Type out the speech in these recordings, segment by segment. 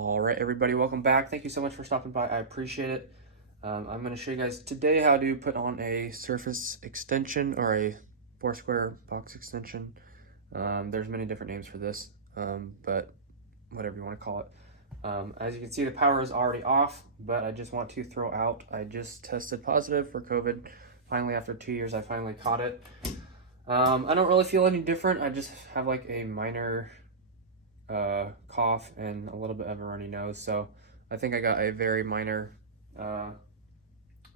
All right, everybody, welcome back. Thank you so much for stopping by. I appreciate it. I'm going to show you guys today how to put on a surface extension or a Foursquare box extension. There's many different names for this, but whatever you want to call it. As you can see, the power is already off, but I just want to throw out, I just tested positive for COVID. Finally, after 2 years, I finally caught it. I don't really feel any different. I just have like a minor cough and a little bit of a runny nose, so I think I got a very minor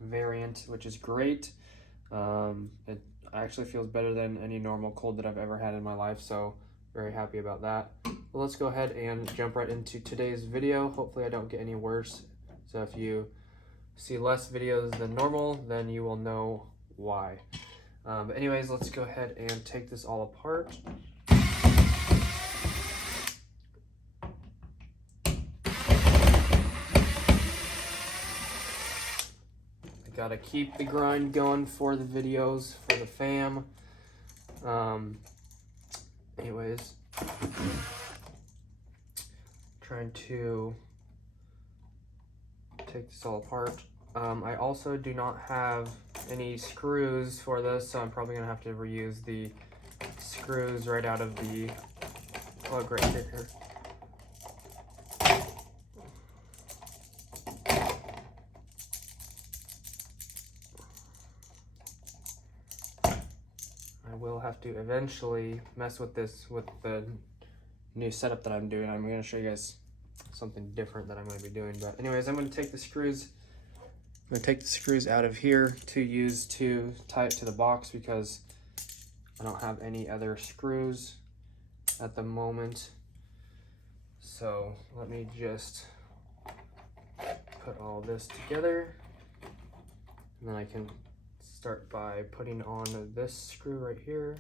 variant, which is great. It actually feels better than any normal cold that I've ever had in my life, so very happy about that. Well, let's go ahead and jump right into today's video. Hopefully I don't get any worse, so if you see less videos than normal, then you will know why. But anyways, let's go ahead and take this all apart. Gotta keep the grind going for the videos, for the fam. Anyways, trying to take this all apart. I also do not have any screws for this, so I'm probably gonna have to reuse the screws right out of the plug right here. I will have to eventually mess with this with the new setup that I'm doing. I'm going to show you guys something different that I'm going to be doing. But anyways, I'm going to take the screws. I'm going to take the screws out of here to use to tie it to the box because I don't have any other screws at the moment. So let me just put all this together, and then I can start by putting on this screw right here.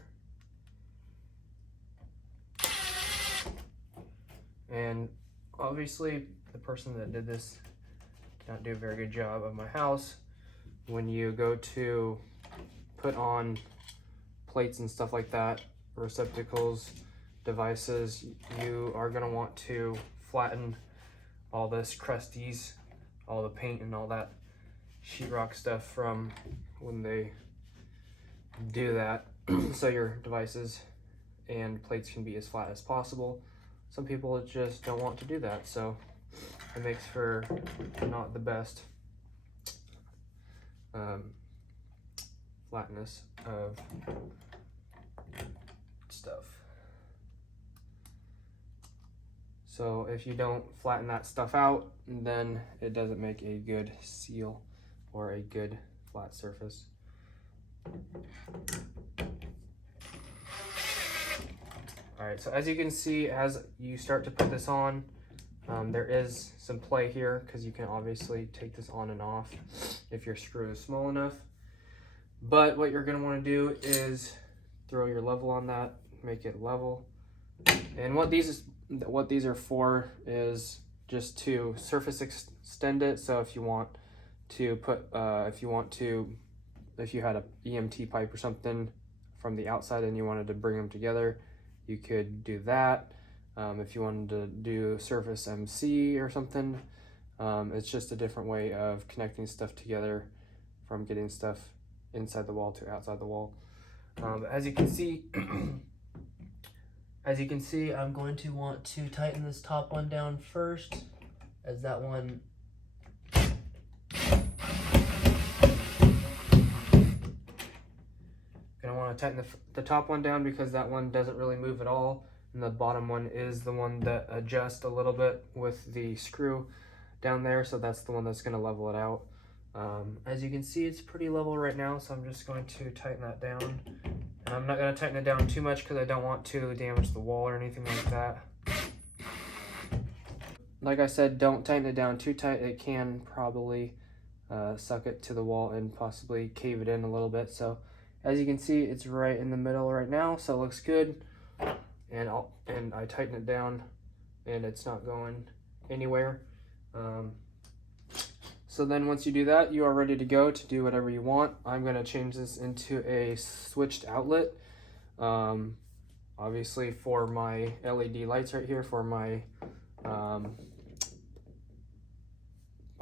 And obviously the person that did this did not do a very good job of my house. When you go to put on plates and stuff like that, receptacles, devices, you are going to want to flatten all this crusties, all the paint and all that sheetrock stuff from when they do that, so your devices and plates can be as flat as possible. Some people just don't want to do that, so it makes for not the best flatness of stuff. So if you don't flatten that stuff out, then it doesn't make a good seal or a good flat surface. Alright, so as you can see, as you start to put this on, there is some play here because you can obviously take this on and off if your screw is small enough. But what you're going to want to do is throw your level on that, make it level. And what these are for is just to surface extend it. So if you want to put, if you had a EMT pipe or something from the outside and you wanted to bring them together, you could do that. If you wanted to do surface MC or something, it's just a different way of connecting stuff together from getting stuff inside the wall to outside the wall. As you can see, I'm going to want to tighten this top one down first, as that one gonna want to tighten the top one down because that one doesn't really move at all, and the bottom one is the one that adjusts a little bit with the screw down there, so that's the one that's going to level it out. As you can see, it's pretty level right now, so I'm just going to tighten that down. And I'm not going to tighten it down too much because I don't want to damage the wall or anything like that. Like I said, don't tighten it down too tight. It can probably suck it to the wall and possibly cave it in a little bit. So as you can see, it's right in the middle right now, so it looks good. And I tighten it down, and it's not going anywhere. So then once you do that, you are ready to go to do whatever you want. I'm going to change this into a switched outlet. Obviously for my LED lights right here, for my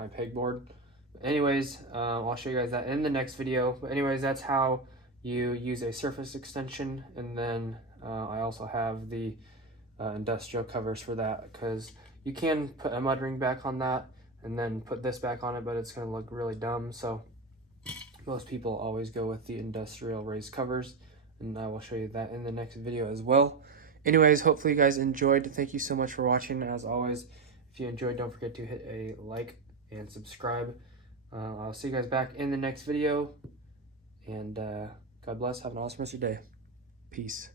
my pegboard. Anyways, I'll show you guys that in the next video. But anyways, that's how you use a surface extension. And then I also have the industrial covers for that, because you can put a mud ring back on that and then put this back on it, but it's going to look really dumb. So most people always go with the industrial raised covers, and I will show you that in the next video as well. Anyways, hopefully you guys enjoyed. Thank you so much for watching. As always, if you enjoyed, don't forget to hit a like and subscribe. I'll see you guys back in the next video, and God bless. Have an awesome rest of your day. Peace.